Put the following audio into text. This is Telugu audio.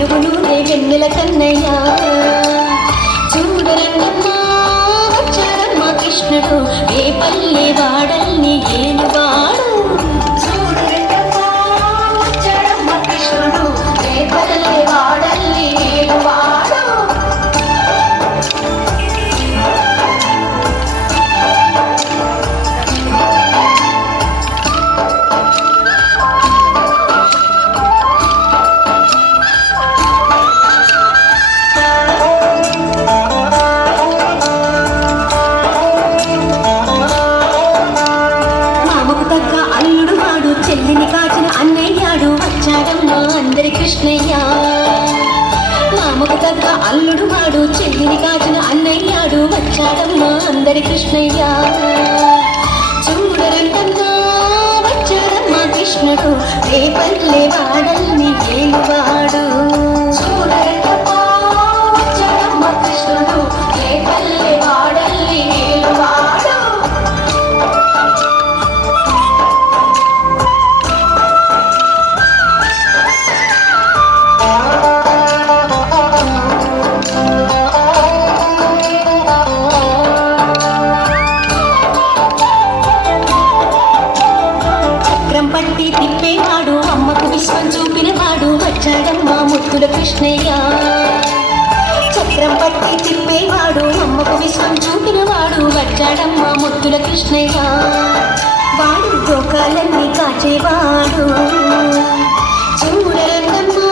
ఏనుగు నూనె వెన్నెల కన్నయ్య చూడరండమ్మా వచ్చారమ్మ కృష్ణుడు ఏ పల్లె వాడల్ని ఏనువాడు చూడరండమ్మా వచ్చారమ్మ కృష్ణుడు ఏ పల్లె వాడల్ని ఏనువాడు చెల్లిని కాచిన అన్నయ్యాడు వచ్చాడమ్మా అందరి కృష్ణయ్య మామకు తగ్గ అల్లుడు వాడు చెల్లిని కాచిన అన్నయ్యాడు వచ్చాడమ్మా అందరి కృష్ణయ్య చూడరంటన్నా వచ్చాడమ్మా కృష్ణుడు ఏ పల్లె వాడల్ని ఏలువాడు చూడరంటమ్మా వచ్చాడమ్మా కృష్ణుడు ఏ పల్లె వాడల్ని ఏలువాడు పట్టి తిప్పేవాడు అమ్మకు విశ్వం చూపినవాడు వచ్చాడమ్మా ముత్తుల కృష్ణయ్య చక్రం పట్టి తిప్పేవాడు అమ్మకు విశ్వం చూపినవాడు వచ్చాడమ్మా ముత్తుల కృష్ణయ్య వాడు గోకాలన్నీ కాచేవాడు చూడరండమ్మా